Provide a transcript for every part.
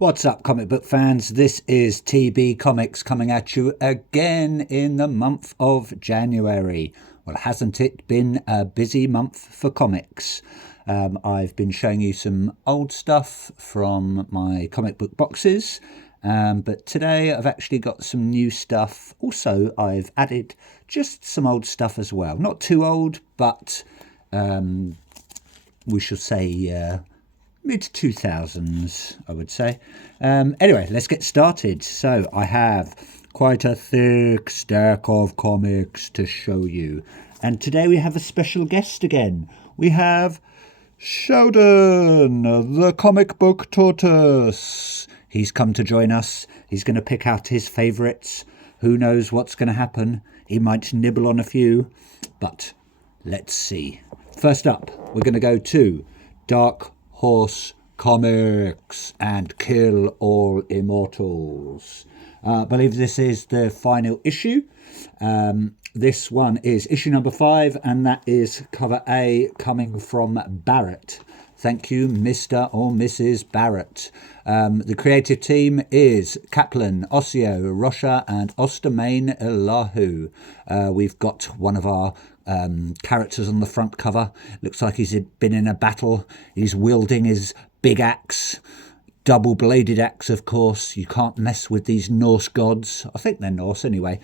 What's up, comic book fans? This is TB Comics coming at you again in the month of January. Well, hasn't it been a busy month for comics? I've been showing you some old stuff from my comic book boxes, but today I've actually got some new stuff. Also, I've added just some old stuff as well. Not too old, but we shall say mid 2000s, I would say. Anyway, let's get started. So I have quite a thick stack of comics to show you, and today we have a special guest again. We have Sheldon, the comic book tortoise. He's come to join us. He's going to pick out his favourites. Who knows what's going to happen? He might nibble on a few, but let's see. First up, we're going to go to Dark Horse Comics and Kill All Immortals. I believe this is the final issue. This one is issue number 5, and that is cover A, coming from Barrett. Thank you, Mr. or Mrs. Barrett. The creative team is Kaplan, Ossio, Rocha, and Ostermain Elahu. We've got one of our characters on the front cover. Looks like he's been in a battle. He's wielding his big axe. Double-bladed axe, of course. You can't mess with these Norse gods. I think they're Norse anyway.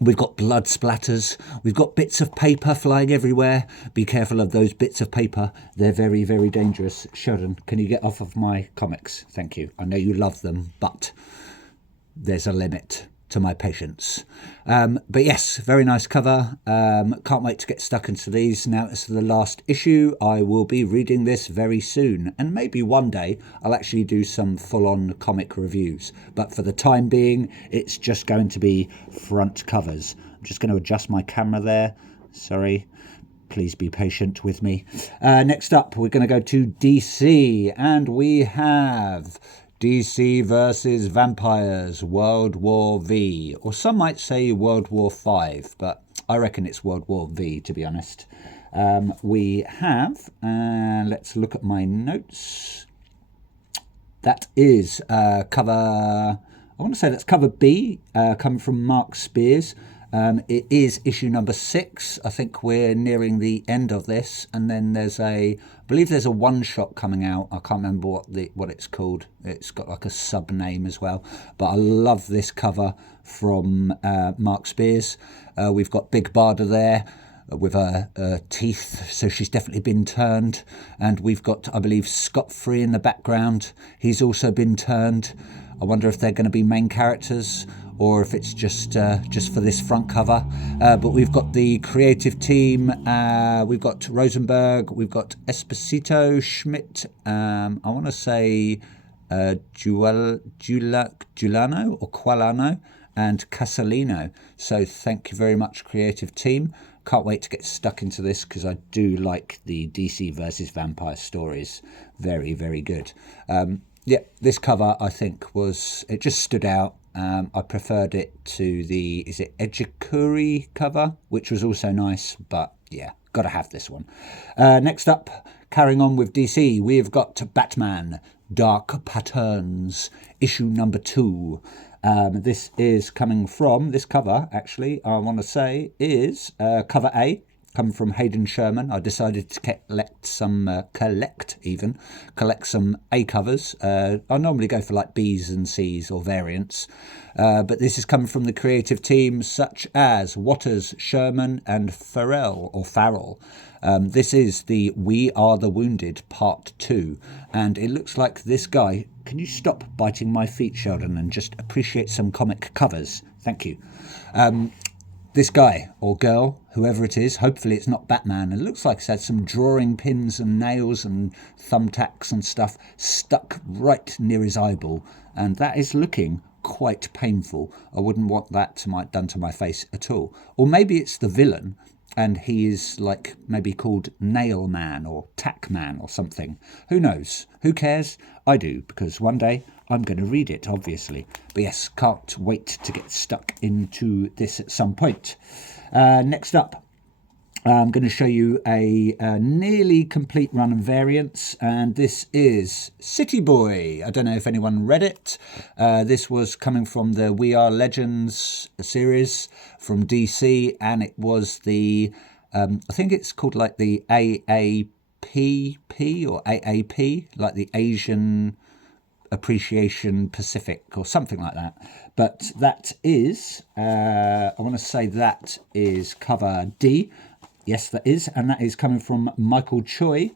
We've got blood splatters. We've got bits of paper flying everywhere. Be careful of those bits of paper. They're very, very dangerous. Sheldon, can you get off of my comics? Thank you. I know you love them, but there's a limit to my patience. But yes, very nice cover. Can't wait to get stuck into these. Now it's the last issue. I will be reading this very soon, and maybe one day I'll actually do some full-on comic reviews, but for the time being it's just going to be front covers. I'm just going to adjust my camera there. Sorry, please be patient with me. Next up, we're going to go to DC, and we have DC versus Vampires, World War V, or some might say World War 5, but I reckon it's World War V, to be honest. We have, let's look at my notes. That is cover, I want to say that's cover B, coming from Mark Spears. It is issue number 6. I think we're nearing the end of this, and then I believe there's a one-shot coming out. I can't remember what it's called. It's got like a sub-name as well, but I love this cover from Mark Spears. We've got Big Barda there with her teeth, so she's definitely been turned, and we've got, I believe, Scott Free in the background. He's also been turned. I wonder if they're going to be main characters, or if it's just for this front cover. But we've got the creative team. We've got Rosenberg. We've got Esposito, Schmidt. I want to say Giuliano or Qualano, and Casalino. So thank you very much, creative team. Can't wait to get stuck into this, because I do like the DC versus Vampire stories. Very, very good. Yeah, this cover, I think, it just stood out. I preferred it to the, is it Ejikuri cover, which was also nice, but yeah, got to have this one. Next up, carrying on with DC, we've got Batman, Dark Patterns, issue number 2. This is coming from, this cover, actually, I want to say, is cover A, coming from Hayden Sherman. I decided to collect some A covers. I normally go for like B's and C's or variants, but this is coming from the creative team such as Waters, Sherman, and Farrell. This is the We Are the Wounded Part 2, and it looks like this guy. Can you stop biting my feet, Sheldon, and just appreciate some comic covers? Thank you. This guy or girl, whoever it is, hopefully it's not Batman. It looks like it's had some drawing pins and nails and thumbtacks and stuff stuck right near his eyeball, and that is looking quite painful. I wouldn't want that done to my face at all. Or maybe it's the villain, and he is like maybe called Nail Man or Tack Man or something. Who knows? Who cares? I do, because one day I'm going to read it, obviously. But yes, can't wait to get stuck into this at some point. Next up, I'm going to show you a nearly complete run of variants, and this is City Boy. I don't know if anyone read it. This was coming from the We Are Legends series from DC, and it was the, I think it's called like the AAPP or AAP, like the Asian Appreciation Pacific or something like that. But that is, I want to say that is cover D. Yes, that is, and that is coming from Michael Choi.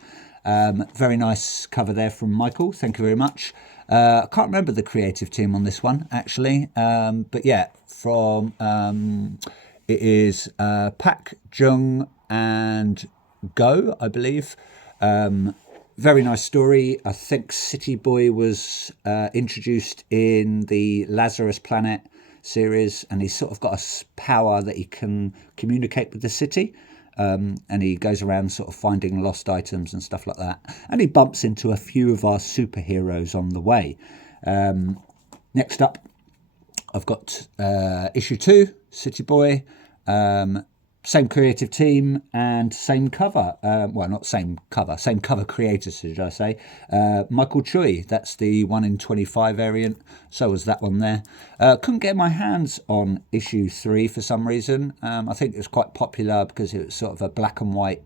Very nice cover there from Michael. Thank you very much. I can't remember the creative team on this one actually, but yeah, from it is Pak Jung and Go, I believe. Very nice story. I think City Boy was introduced in the Lazarus Planet series, and he's sort of got a power that he can communicate with the city. And he goes around sort of finding lost items and stuff like that. And he bumps into a few of our superheroes on the way. Next up, I've got issue 2, City Boy. Same creative team and same cover. Well, not same cover, same cover creators, should I say. Michael Choi, that's the 1 in 25 variant. So was that one there. Couldn't get my hands on issue 3 for some reason. I think it was quite popular because it was sort of a black and white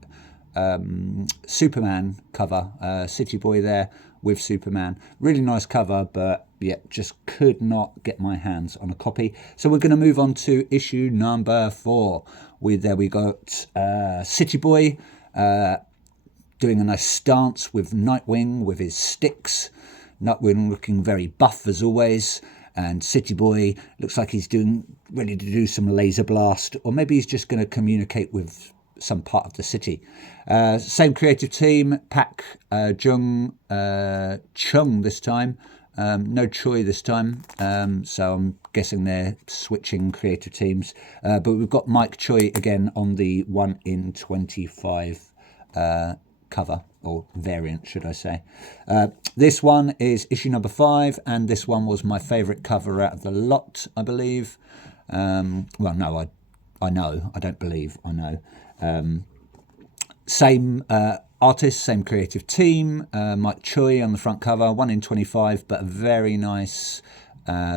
Superman cover. City Boy there with Superman. Really nice cover, but yeah, just could not get my hands on a copy. So we're going to move on to issue number 4. There we got City Boy doing a nice stance with Nightwing with his sticks. Nightwing looking very buff as always, and City Boy looks like he's ready to do some laser blast, or maybe he's just going to communicate with some part of the city. Same creative team, Pak Jung Chung this time. No Choi this time, so I'm guessing they're switching creative teams. But we've got Mike Choi again on the 1 in 25 cover, or variant, should I say. This one is issue number 5, and this one was my favourite cover out of the lot, I believe. Well, no, I know. I don't believe. I know. Same artist, same creative team. Mike Choi on the front cover, 1 in 25, but a very nice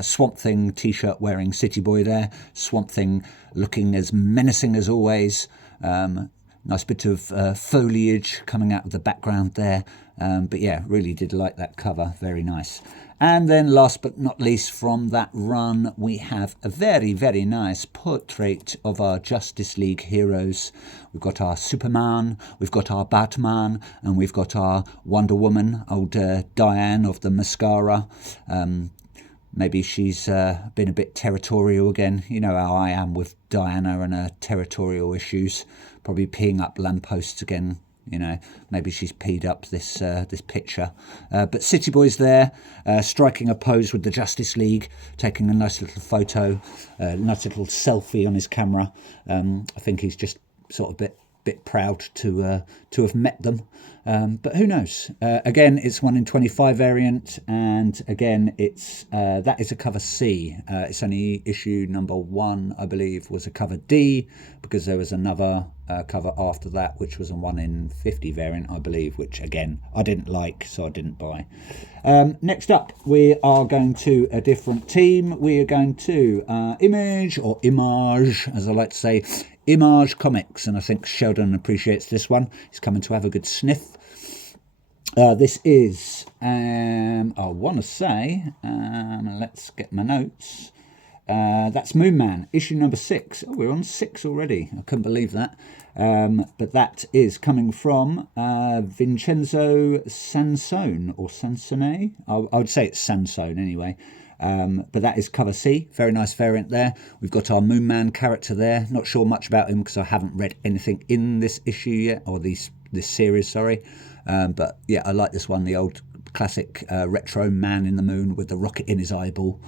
Swamp Thing t-shirt wearing City Boy there. Swamp Thing looking as menacing as always. Nice bit of foliage coming out of the background there. But yeah, really did like that cover. Very nice. And then last but not least from that run, we have a very, very nice portrait of our Justice League heroes. We've got our Superman, we've got our Batman, and we've got our Wonder Woman, old Diane of the mascara. Maybe she's been a bit territorial again. You know how I am with Diana and her territorial issues. Probably peeing up lampposts again. You know, maybe she's peed up this picture. But City Boy's there, striking a pose with the Justice League, taking a nice little photo, nice little selfie on his camera. I think he's just sort of a bit proud to have met them. But who knows? Again, it's 1 in 25 variant, and again, it's that is a cover C. It's only issue number 1, I believe, was a cover D, because there was another cover after that, which was a 1 in 50 variant, I believe, which again I didn't like, so I didn't buy. Next up, we are going to a different team. We are going to Image, or Image, as I like to say. Image Comics, and I think Sheldon appreciates this one. He's coming to have a good sniff. This is, I want to say, let's get my notes. That's Moon Man, issue number 6. Oh, we're on 6 already. I couldn't believe that. But that is coming from Vincenzo Sansone, or Sansone. I would say it's Sansone anyway. But that is cover C. Very nice variant there. We've got our Moon Man character there. Not sure much about him because I haven't read anything in this issue yet, or this series, sorry. But yeah, I like this one, the old classic retro man in the moon with the rocket in his eyeball,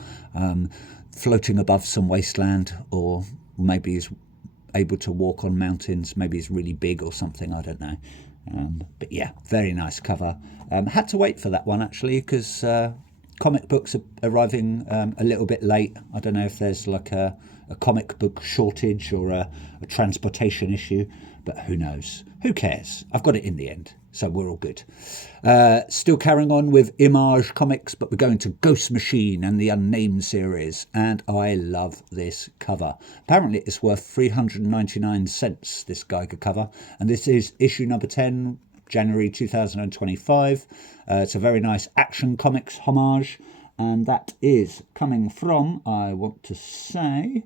floating above some wasteland, or maybe he's able to walk on mountains. Maybe he's really big or something, I don't know. But yeah, very nice cover. Had to wait for that one actually, because comic books are arriving a little bit late. I don't know if there's like a comic book shortage or a transportation issue, but who knows? Who cares? I've got it in the end, so we're all good. Still carrying on with Image Comics, but we're going to Ghost Machine and the Unnamed series, and I love this cover. Apparently it's worth 399 cents, this Geiger cover, and this is issue number 10, January 2025. It's a very nice Action Comics homage, and that is coming from, I want to say,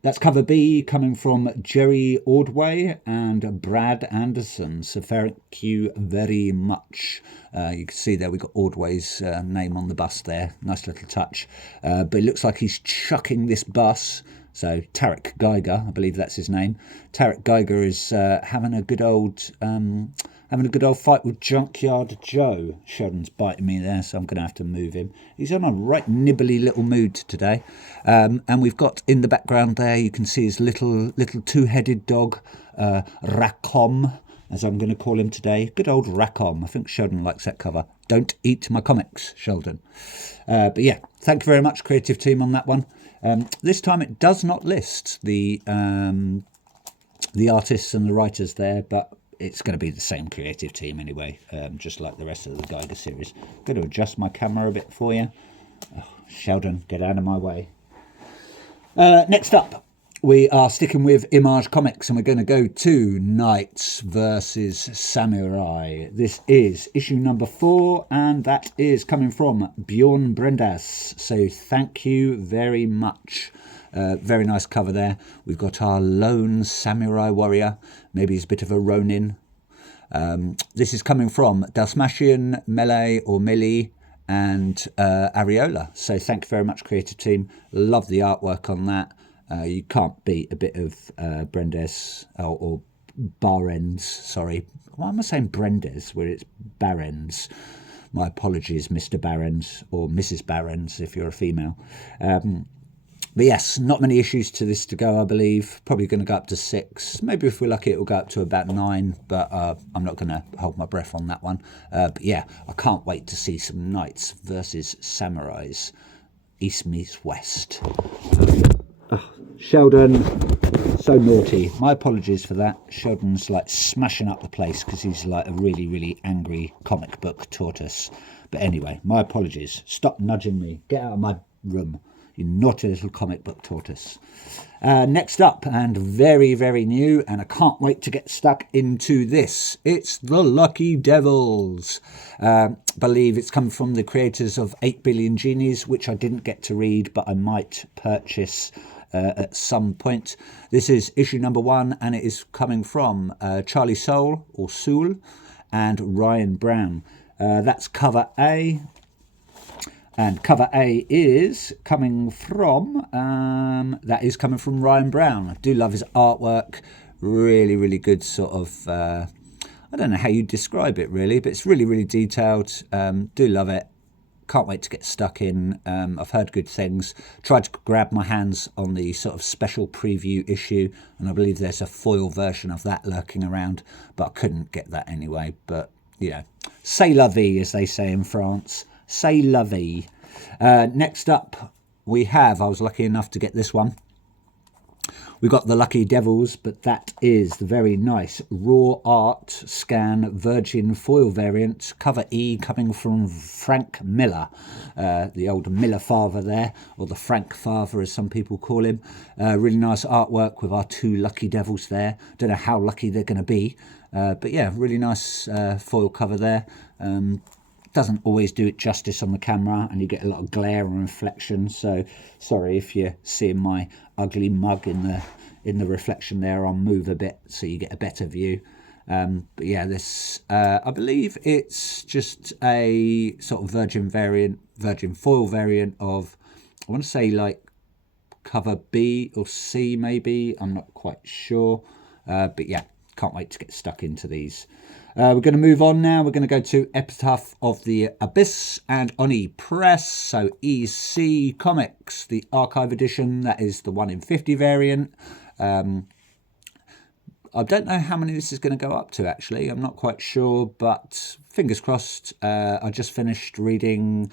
that's cover B, coming from Jerry Ordway and Brad Anderson. So thank you very much. You can see there we've got Ordway's name on the bus there. Nice little touch. But it looks like he's chucking this bus. So Tarek Geiger, I believe that's his name. Tarek Geiger is having a good old fight with Junkyard Joe. Sheldon's biting me there, so I'm going to have to move him. He's on a right nibbly little mood today. And we've got in the background there, you can see his little two-headed dog, Racom, as I'm going to call him today. Good old Racom. I think Sheldon likes that cover. Don't eat my comics, Sheldon. But yeah, thank you very much, creative team, on that one. This time it does not list the artists and the writers there, but it's going to be the same creative team anyway, just like the rest of the Geiger series. I'm going to adjust my camera a bit for you. Oh, Sheldon, get out of my way. Next up, we are sticking with Image Comics, and we're going to go to Knights versus Samurai. This is issue number 4, and that is coming from Bjorn Brendas. So thank you very much. Very nice cover there. We've got our lone samurai warrior. Maybe he's a bit of a Ronin. This is coming from Dalsmatian, Melee or Millie, and Areola. So thank you very much, creative team. Love the artwork on that. You can't beat a bit of Brendes or Barends. Sorry, why am I saying Brendes where it's Barends? My apologies, Mr. Barends or Mrs. Barends if you're a female. But yes, not many issues to this to go, I believe. Probably going to go up to 6. Maybe if we're lucky, it will go up to about 9. But I'm not going to hold my breath on that one. But yeah, I can't wait to see some Knights versus Samurais. East meets West. Oh, Sheldon, so naughty. My apologies for that. Sheldon's like smashing up the place because he's like a really, really angry comic book tortoise. But anyway, my apologies. Stop nudging me. Get out of my room. You naughty little comic book tortoise. Next up, and very, very new, and I can't wait to get stuck into this. It's The Lucky Devils. Believe it's come from the creators of 8 Billion Genies, which I didn't get to read, but I might purchase at some point. This is issue number 1, and it is coming from Charlie Soule, or Soule, and Ryan Brown. That's cover A. And cover A is coming from, Ryan Brown. I do love his artwork. Really, really good sort of, I don't know how you describe it really, but it's really, really detailed. Do love it. Can't wait to get stuck in. I've heard good things. Tried to grab my hands on the sort of special preview issue, and I believe there's a foil version of that lurking around, but I couldn't get that anyway. But, you know, c'est la vie, as they say in France. C'est la vie. Next up, we have, I was lucky enough to get this one. We've got The Lucky Devils, but that is the very nice Raw Art Scan Virgin Foil variant, cover E, coming from Frank Miller, the old Miller father there, or the Frank father as some people call him. Really nice artwork with our 2 Lucky Devils there. Don't know how lucky they're going to be, but yeah, really nice foil cover there. Doesn't always do it justice on the camera, and you get a lot of glare and reflection, so sorry if you're seeing my ugly mug in the reflection there. I'll move a bit so you get a better view. But yeah, this I believe it's just a sort of virgin foil variant of, I want to say like cover B or C maybe, I'm not quite sure, but yeah, can't wait to get stuck into these. We're going to move on now. We're going to go to Epitaph of the Abyss and Oni Press. So EC Comics, the archive edition, that is the 1 in 50 variant. I don't know how many this is going to go up to, actually. I'm not quite sure, but fingers crossed. I just finished reading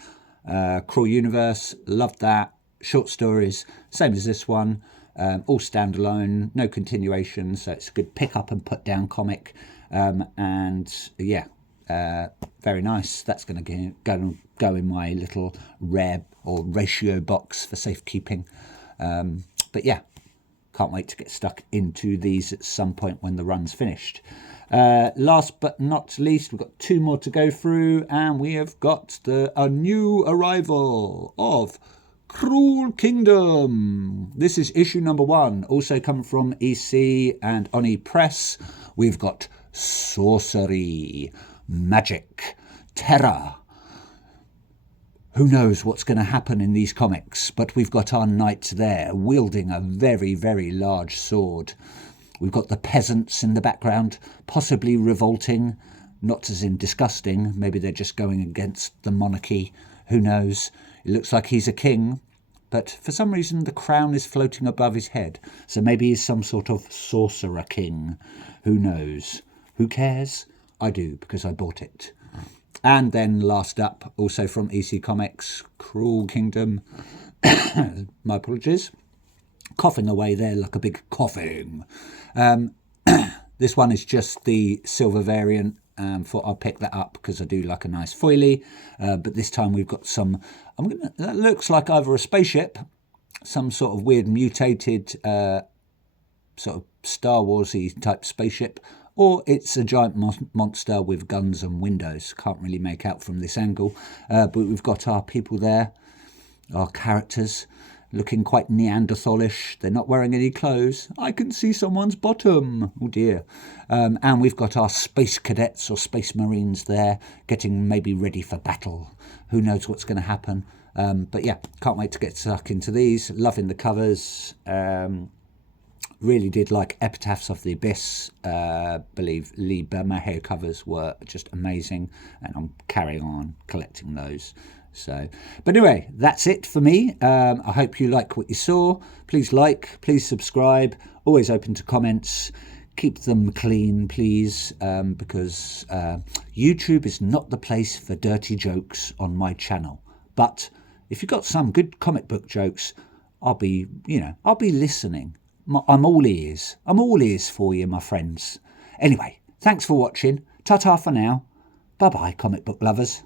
Cruel Universe. Loved that. Short stories, same as this one. All standalone, no continuation, so it's a good pick up and put down comic. And yeah, very nice. That's going to go in my little rare or ratio box for safekeeping. But yeah, can't wait to get stuck into these at some point when the run's finished. Last but not least, we've got 2 more to go through, and we have got a new arrival of Cruel Kingdom. This is issue number 1, also coming from EC and Oni Press. We've got sorcery, magic, terror. Who knows what's going to happen in these comics, but we've got our knight there wielding a very, very large sword. We've got the peasants in the background, possibly revolting, not as in disgusting, maybe they're just going against the monarchy, who knows. It looks like he's a king, but for some reason the crown is floating above his head, so maybe he's some sort of sorcerer king, who knows. Who cares? I do, because I bought it. And then last up, also from EC Comics, Cruel Kingdom. My apologies. Coughing away there like a big coughing. This one is just the silver variant. Thought I'll pick that up because I do like a nice foily. But this time we've got some, that looks like either a spaceship, some sort of weird mutated sort of Star Wars-y type spaceship, or it's a giant monster with guns and windows. Can't really make out from this angle. But we've got our people there, our characters, looking quite Neanderthalish. They're not wearing any clothes. I can see someone's bottom. Oh dear. And we've got our space cadets or space marines there, getting maybe ready for battle. Who knows what's going to happen. But yeah, can't wait to get stuck into these. Loving the covers. Really did like Epitaphs of the Abyss. Believe Lee Bermejo covers were just amazing, and I'm carrying on collecting those. So, but anyway, that's it for me. I hope you like what you saw. Please like, please subscribe. Always open to comments. Keep them clean, please, because YouTube is not the place for dirty jokes on my channel. But if you've got some good comic book jokes, I'll be listening. I'm all ears. I'm all ears for you, my friends. Anyway, thanks for watching. Ta-ta for now. Bye-bye, comic book lovers.